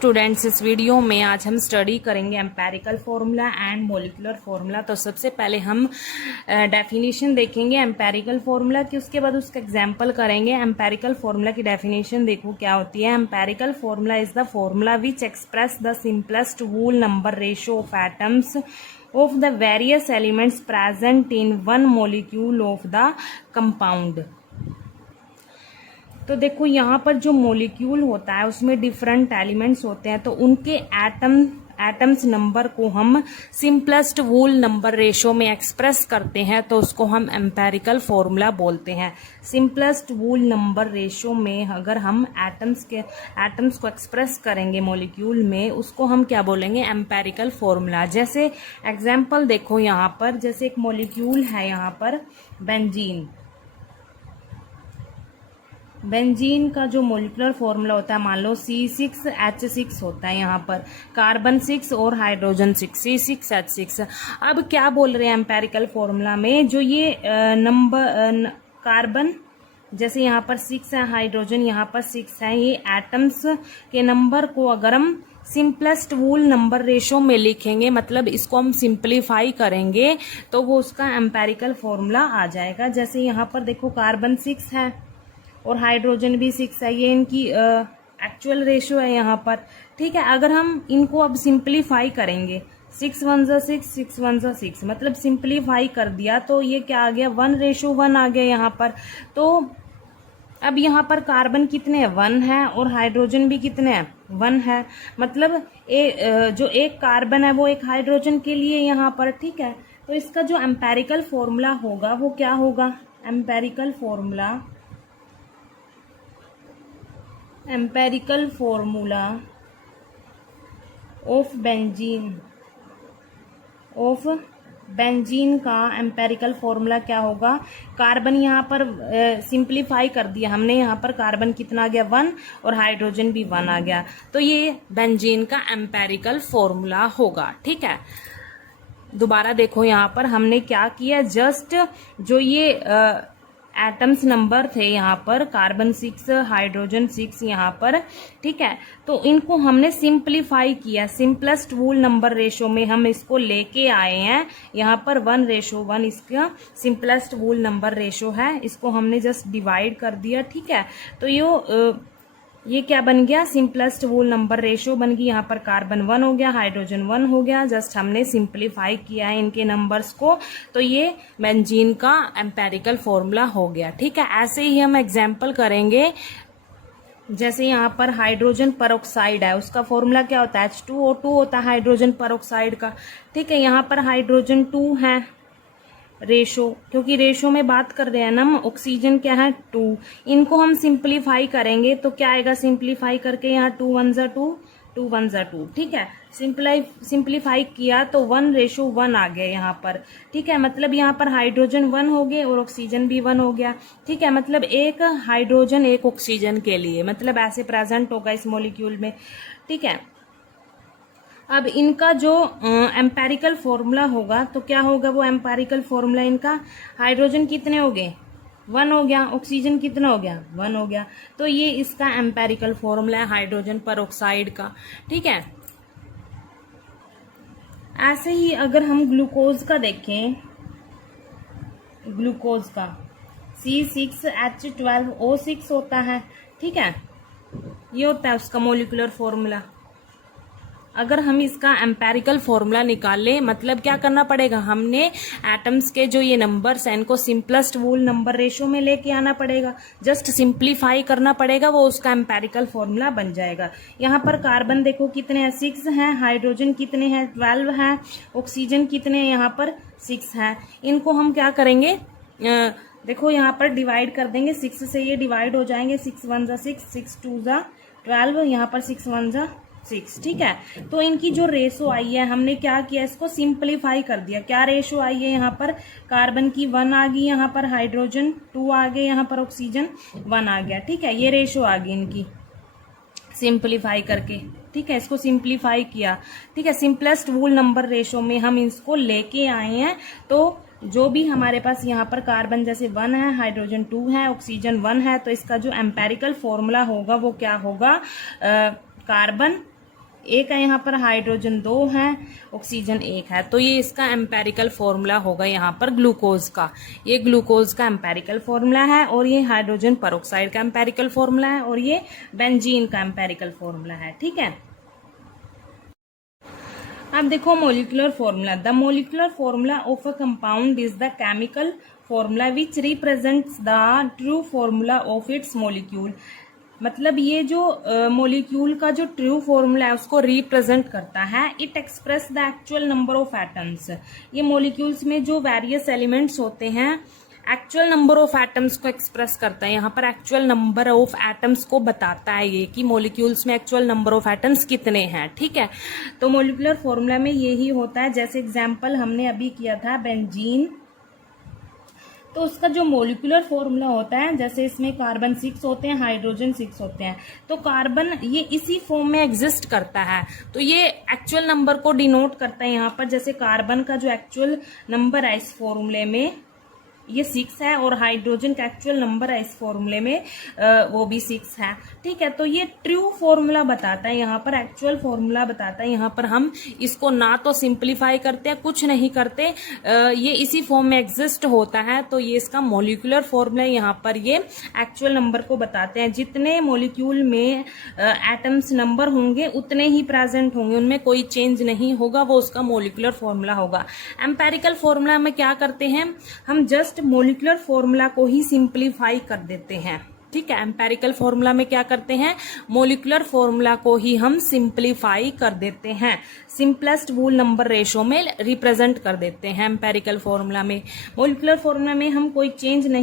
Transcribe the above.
Students, इस video में आज हम स्टडी करेंगे empirical formula and molecular formula. तो सबसे पहले हम डेफिनेशन देखेंगे एम्पेरिकल फॉर्मूला की, उसके बाद उसका एग्जांपल करेंगे। एम्पेरिकल फॉर्मूला की डेफिनेशन देखो क्या होती है। Empirical formula is the formula which express the simplest whole number ratio of atoms of the various elements present in one molecule of the compound। तो देखो यहाँ पर जो मोलिक्यूल होता है उसमें डिफरेंट एलिमेंट्स होते हैं, तो उनके एटम्स नंबर को हम सिंपलेस्ट होल नंबर रेशो में एक्सप्रेस करते हैं, तो उसको हम एम्पेरिकल फॉर्मूला बोलते हैं। सिंपलेस्ट होल नंबर रेशो में अगर हम एटम्स को एक्सप्रेस करेंगे मोलिक्यूल में, उसको हम क्या बोलेंगे, एम्पेरिकल फॉर्मूला। जैसे एग्जांपल देखो यहाँ पर, जैसे एक मोलिक्यूल है यहाँ पर बेंजीन का जो मोलिकुलर फॉर्मूला होता है, मान लो C6H6 होता है, यहाँ पर कार्बन 6 और हाइड्रोजन 6, C6H6। अब क्या बोल रहे हैं एम्पेरिकल फॉर्मूला में, जो ये नंबर कार्बन जैसे यहाँ पर 6 है, हाइड्रोजन यहाँ पर 6 है, ये एटम्स के नंबर को अगर हम सिंपलेस्ट होल नंबर रेशो में लिखेंगे, मतलब इसको हम सिंप्लीफाई करेंगे, तो वो उसका एम्पेरिकल फॉर्मूला आ जाएगा। जैसे यहाँ पर देखो कार्बन 6 है और हाइड्रोजन भी 6 है, ये इनकी एक्चुअल रेशियो है यहाँ पर। ठीक है, अगर हम इनको अब सिंप्लीफाई करेंगे, 6 1 जा 6, 6 1 जा 6, मतलब सिंप्लीफाई कर दिया तो ये क्या आ गया, 1:1 आ गया यहाँ पर। तो अब यहाँ पर कार्बन कितने हैं, 1 है, और हाइड्रोजन भी कितने हैं, 1 है, मतलब जो एक कार्बन है वो एक हाइड्रोजन के लिए यहाँ पर। ठीक है, तो इसका जो एम्पेरिकल फॉर्मूला होगा वो क्या होगा, एम्पेरिकल फॉर्मूला ऑफ बेंजीन का एम्पेरिकल फॉर्मूला क्या होगा। कार्बन यहाँ पर सिंप्लीफाई कर दिया हमने, यहाँ पर कार्बन कितना आ गया, 1, और हाइड्रोजन भी 1 आ गया, तो ये बेंजीन का एम्पेरिकल फॉर्मूला होगा। ठीक है, दोबारा देखो यहाँ पर हमने क्या किया, जस्ट जो ये एटम्स नंबर थे यहाँ पर, कार्बन 6 हाइड्रोजन 6 यहाँ पर, ठीक है, तो इनको हमने सिंप्लीफाई किया, सिंपलेस्ट होल नंबर रेशो में हम इसको लेके आए हैं। यहाँ पर 1:1 इसका सिंपलेस्ट होल नंबर रेशो है, इसको हमने जस्ट डिवाइड कर दिया। ठीक है, तो ये क्या बन गया, सिंपलेस्ट होल नंबर रेशो बन गई। यहाँ पर कार्बन 1 हो गया, हाइड्रोजन 1 हो गया, जस्ट हमने सिंप्लीफाई किया है इनके नंबर्स को, तो ये बेंजीन का एम्पेरिकल फॉर्मूला हो गया। ठीक है, ऐसे ही हम एग्जांपल करेंगे। जैसे यहाँ पर हाइड्रोजन परऑक्साइड है, उसका फॉर्मूला क्या होता है, H2O2 होता है हाइड्रोजन परऑक्साइड का। ठीक है, यहाँ पर हाइड्रोजन 2 है रेशो, क्योंकि रेशो में बात कर रहे हैं ना हम, ऑक्सीजन क्या है 2, इनको हम सिंप्लीफाई करेंगे तो क्या आएगा, सिंप्लीफाई करके यहाँ 2 1 जा 2, 2 1 जा 2। ठीक है, सिंप्लीफाई किया तो 1:1 आ गया यहाँ पर। ठीक है, मतलब यहाँ पर हाइड्रोजन 1 हो गए और ऑक्सीजन भी 1 हो गया। ठीक है, मतलब एक हाइड्रोजन एक ऑक्सीजन के लिए, मतलब ऐसे प्रेजेंट होगा इस मॉलिक्यूल में। ठीक है, अब इनका जो एम्पेरिकल फॉर्मूला होगा तो क्या होगा, वो एम्पेरिकल फॉर्मूला इनका, हाइड्रोजन कितने हो गए, 1 हो गया, ऑक्सीजन कितना हो गया, 1 हो गया, तो ये इसका एम्पेरिकल फॉर्मूला है हाइड्रोजन परऑक्साइड का। ठीक है, ऐसे ही अगर हम ग्लूकोज का देखें, ग्लूकोज का C6H12O6 होता है। ठीक है, ये होता है उसका मोलिकुलर फॉर्मूला। अगर हम इसका एम्पेरिकल फॉर्मूला निकालें, मतलब क्या करना पड़ेगा, हमने एटम्स के जो ये नंबर्स हैं इनको सिंपलेस्ट होल नंबर रेशो में लेके आना पड़ेगा, जस्ट सिंप्लीफाई करना पड़ेगा, वो उसका एम्पेरिकल फॉर्मूला बन जाएगा। यहाँ पर कार्बन देखो कितने हैं, 6 हैं, हाइड्रोजन कितने हैं, 12 हैं, ऑक्सीजन कितने हैं, यहाँ पर 6 हैं। इनको हम क्या करेंगे, देखो यहाँ पर डिवाइड कर देंगे, 6 से ये डिवाइड हो जाएंगे, 6 1 जा 6, 6 2 जा 12, यहाँ पर 6 1 जा 6। ठीक है, तो इनकी जो रेशो आई है, हमने क्या किया, इसको सिंप्लीफाई कर दिया। क्या रेशो आई है, यहाँ पर कार्बन की 1 आ गई, यहाँ पर हाइड्रोजन 2 आ गए, यहाँ पर ऑक्सीजन 1 आ गया। ठीक है, ये रेशो आ गई इनकी सिंप्लीफाई करके। ठीक है, इसको सिंप्लीफाई किया। ठीक है, सिंपलेस्ट होल नंबर रेशो में हम इसको लेके आए हैं, तो जो भी हमारे पास यहाँ पर कार्बन जैसे 1 है, हाइड्रोजन 2 है, ऑक्सीजन 1 है, तो इसका जो एम्पेरिकल फॉर्मूला होगा वो क्या होगा, कार्बन एक है, यहाँ पर हाइड्रोजन 2 है, ऑक्सीजन 1 है। तो ये इसका एम्पेरिकल फॉर्मूला होगा यहाँ पर ग्लूकोज का। ये ग्लूकोज का एम्पेरिकल फॉर्मूला है, और ये हाइड्रोजन परऑक्साइड का एम्पेरिकल फॉर्मूला है, और ये बेंजीन का एम्पेरिकल फॉर्मूला है। ठीक है, अब देखो molecular formula. The molecular formula of a compound is the chemical formula which represents the true formula of its molecule. मतलब ये जो मोलिक्यूल का जो ट्रू फॉर्मूला है उसको रिप्रेजेंट करता है। It express the actual number of atoms. ये मोलिक्यूल्स में जो वेरियस एलिमेंट्स होते हैं, एक्चुअल नंबर ऑफ एटम्स को एक्सप्रेस करता है। यहाँ पर एक्चुअल नंबर ऑफ एटम्स को बताता है ये कि मोलिक्यूल्स में एक्चुअल नंबर ऑफ एटम्स कितने हैं। ठीक है, तो मोलिकुलर फॉर्मूला में यही होता है। जैसे एग्जांपल हमने अभी किया था बेंजीन, तो उसका जो मोलिकुलर फॉर्मूला होता है, जैसे इसमें कार्बन 6 होते हैं, हाइड्रोजन 6 होते हैं, तो कार्बन ये इसी फॉर्म में एग्जिस्ट करता है, तो ये एक्चुअल नंबर को डिनोट करता है यहाँ पर। जैसे कार्बन का जो एक्चुअल नंबर है इस फॉर्मूले में ये 6 है, और हाइड्रोजन का एक्चुअल नंबर है इस फॉर्मूले में वो भी 6 है। ठीक है, तो ये ट्रू फॉर्मूला बताता है, यहाँ पर एक्चुअल फॉर्मूला बताता है। यहाँ पर हम इसको ना तो सिंप्लीफाई करते हैं, कुछ नहीं करते, ये इसी फॉर्म में एग्जिस्ट होता है, तो ये इसका मोलिकुलर फॉर्मूला। यहाँ पर ये एक्चुअल नंबर को बताते हैं। जितने मोलिक्यूल में एटम्स नंबर होंगे उतने ही प्रेजेंट होंगे, उनमें कोई चेंज नहीं होगा, वो उसका मोलिकुलर फॉर्मूला होगा। एम्पेरिकल फॉर्मूला में क्या करते हैं, हम जस्ट मोलिकुलर फॉर्मूला को ही सिंप्लीफाई कर देते हैं। ठीक है, एम्पेरिकल फॉर्मूला में क्या करते हैं, मोलिकुलर फॉर्मूला को ही हम सिंप्लीफाई कर देते हैं, सिंपलेस्ट वूल नंबर रेशो में रिप्रेजेंट कर देते हैं। एम्पेरिकल फॉर्मूला में, मोलिकुलर फॉर्मूला में हम कोई चेंज नहीं